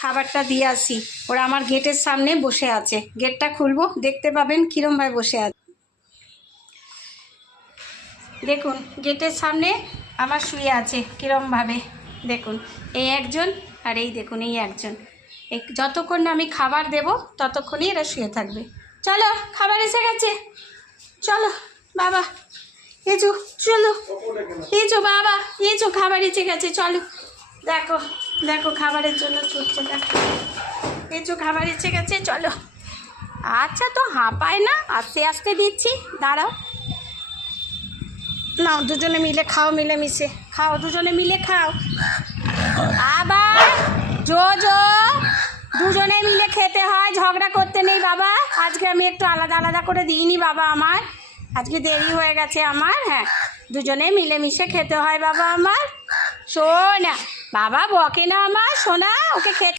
খাবারটা দিয়ে আসি। ওরা আমার গেটের সামনে বসে আছে, গেটটা খুলবো, দেখতে পাবেন কীরমভাবে বসে আছে। দেখুন গেটের সামনে আমার শুয়ে আছে কীরমভাবে, দেখুন এই একজন আর এই দেখুন এই একজন। যতক্ষণ না আমি খাবার দেব ততক্ষণই এরা শুয়ে থাকবে। চলো খাবার এসে গেছে, চলো বাবা এসো, চলো এসো বাবা এসো, খাবার এসে গেছে, চলো। দেখো দেখো খাবারের জন্য ছুটছে, দেখো এসো খাবার এসে গেছে, চলো। আচ্ছা তো হাঁপায় না, আস্তে আস্তে দিচ্ছি, দাঁড়াও। নাও দুজনে মিলে খাও, মিলেমিশে খাও, দুজনে মিলে খাও। আবার জো দুজনে মিলে খেতে হয়, ঝগড়া করতে নেই বাবা। আজকে আমি একটু আলাদা আলাদা করে দিইনি বাবা, আমার আজকে দেরি হয়ে গেছে আমার। হ্যাঁ দুজনে মিলেমিশে খেতে হয় বাবা আমার। শোনা বাবা বকে না আমার, শোনা ওকে খেতে